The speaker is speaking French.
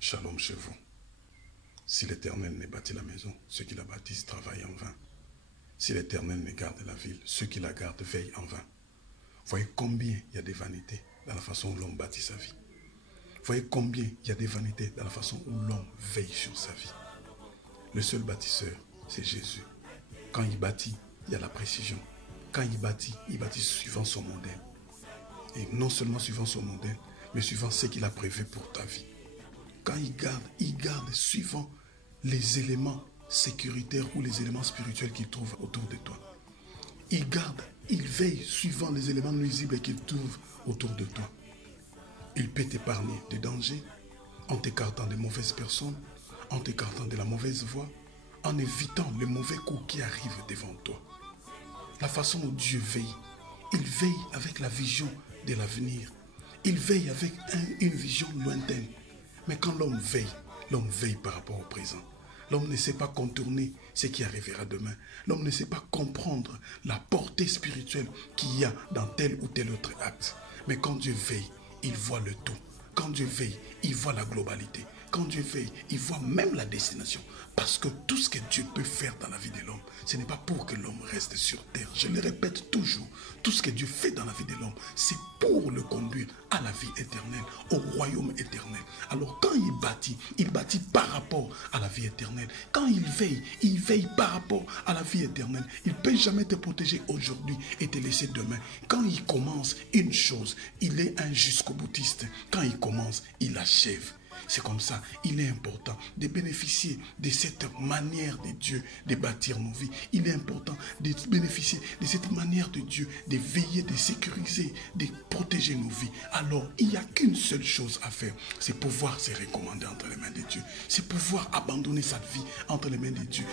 Shalom chez vous. Si l'Éternel ne bâtit la maison, ceux qui la bâtissent travaillent en vain. Si l'Éternel ne garde la ville, ceux qui la gardent veillent en vain. Voyez combien il y a des vanités dans la façon où l'homme bâtit sa vie. Voyez combien il y a des vanités dans la façon où l'homme veille sur sa vie. Le seul bâtisseur, c'est Jésus. Quand il bâtit, il y a la précision. Quand il bâtit suivant son modèle. Et non seulement suivant son modèle, mais suivant ce qu'il a prévu pour ta vie. Quand il garde suivant les éléments sécuritaires ou les éléments spirituels qu'il trouve autour de toi. Il veille suivant les éléments nuisibles qu'il trouve autour de toi. Il peut t'épargner des dangers en t'écartant des mauvaises personnes, en t'écartant de la mauvaise voie, en évitant les mauvais coups qui arrivent devant toi. La façon où Dieu veille, il veille avec la vision de l'avenir. Il veille avec une vision lointaine. Mais quand l'homme veille par rapport au présent. L'homme ne sait pas contourner ce qui arrivera demain. L'homme ne sait pas comprendre la portée spirituelle qu'il y a dans tel ou tel autre acte. Mais quand Dieu veille, il voit le tout. Quand Dieu veille, il voit la globalité. Quand Dieu veille, il voit même la destination. Parce que tout ce que Dieu peut faire dans la vie de l'homme, ce n'est pas pour que l'homme reste sur terre. Je le répète toujours. Tout ce que Dieu fait dans la vie de l'homme, c'est pour le conduire à la vie éternelle, au royaume éternel. Alors quand il bâtit par rapport à la vie éternelle. Quand il veille par rapport à la vie éternelle. Il ne peut jamais te protéger aujourd'hui et te laisser demain. Quand il commence une chose, il est un jusqu'au boutiste. Quand il commence, il achève. C'est comme ça, il est important de bénéficier de cette manière de Dieu de bâtir nos vies. Il est important de bénéficier de cette manière de Dieu de veiller, de sécuriser, de protéger nos vies. Alors, il n'y a qu'une seule chose à faire, c'est pouvoir se recommander entre les mains de Dieu. C'est pouvoir abandonner sa vie entre les mains de Dieu.